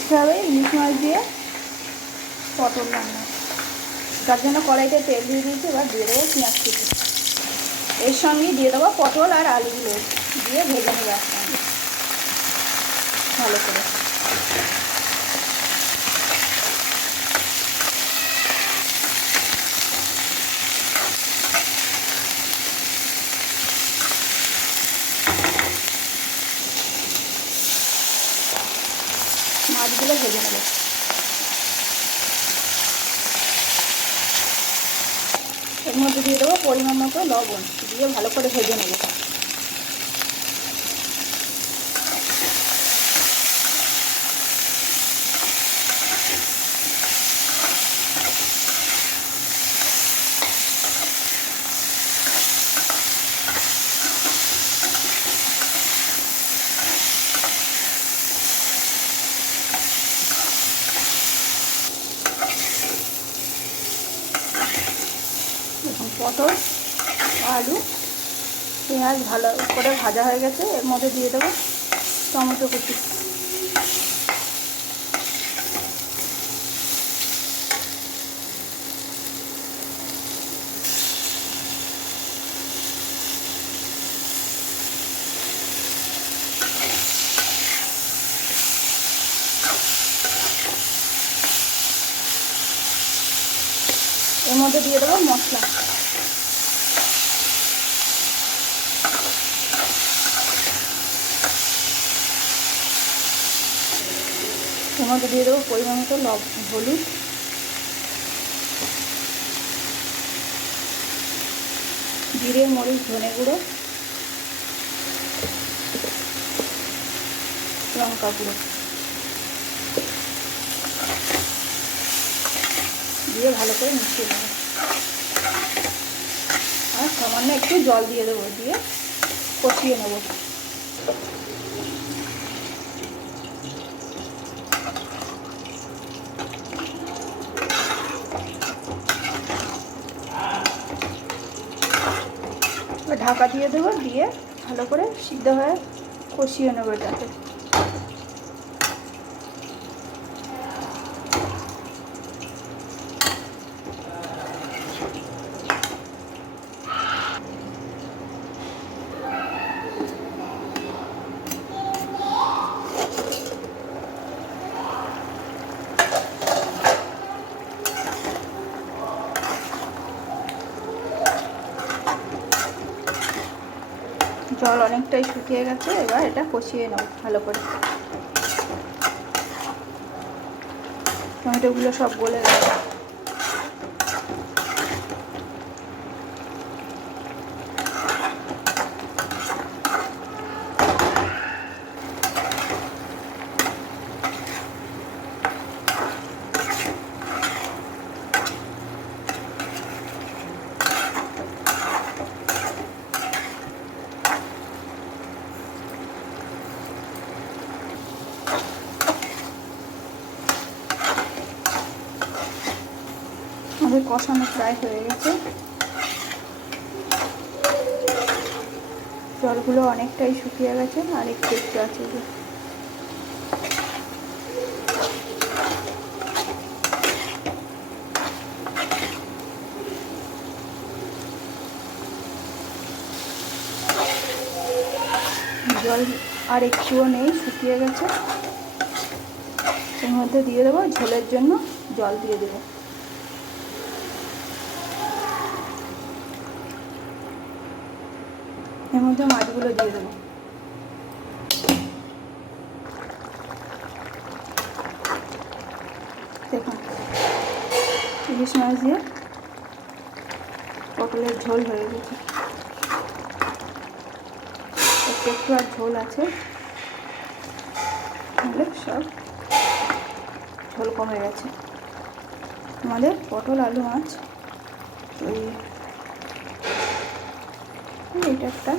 আজকে হবে ইলিশ মাছ দিয়ে পটল রান্না। তার জন্য কড়াইতে তেল দিয়ে দিয়েছি, এবার দিয়ে দেবো পেঁয়াজ কুচি। এর সঙ্গে দিয়ে দেবো পটল আর আলুগুলো দিয়ে ভেজে নেবো একসঙ্গে ভালো করে। মাছগুলো ভেজে নেবো। এর মধ্যে দিয়ে দেবো পরিমাণ মতো লবণ, দিয়ে ভালো করে ভেজে নেবো। পটল আলু পেঁয়াজ ভালো করে ভাজা হয়ে গেছে, এর মধ্যে দিয়ে দেবো টমেটো কুচি। এর মধ্যে দিয়ে দেবো মশলা। এর মধ্যে দিয়ে দেবো পরিমাণ মতো হলুদ, জিরে মরিচ ধনে গুঁড়ো, লঙ্কা গুঁড়ো দিয়ে ভালো করে মিশিয়ে দেবো। আর সামান্য একটু জল দিয়ে দেবো, দিয়ে কষিয়ে নেবো। ঢাকা দিয়ে দেবো, দিয়ে ভালো করে সিদ্ধ হয়ে কষিয়ে নেবো এটাকে। জল অনেকটাই শুকিয়ে গেছে, এবার এটা কষিয়ে নেব ভালো করে। টমেটোগুলো সব গলে গেছে। আমাদের কষানো প্রায় হয়ে গেছে, জলগুলো অনেকটাই শুকিয়ে গেছে, আর একটু একটু আছে। জল আর একটুও নেই, শুকিয়ে গেছে। এর মধ্যে দিয়ে দেবো ঝোলের জন্য জল দিয়ে দেবো। এর মধ্যে মাছগুলো দিয়ে দেবো। দেখুন ইলিশ মাছ দিয়ে পটলের ঝোল হয়ে গেছে। একটু আর ঝোল আছে, সব ঝোল কমে গেছে। আমাদের পটল আলু মাছ তৈরি। এটা একটা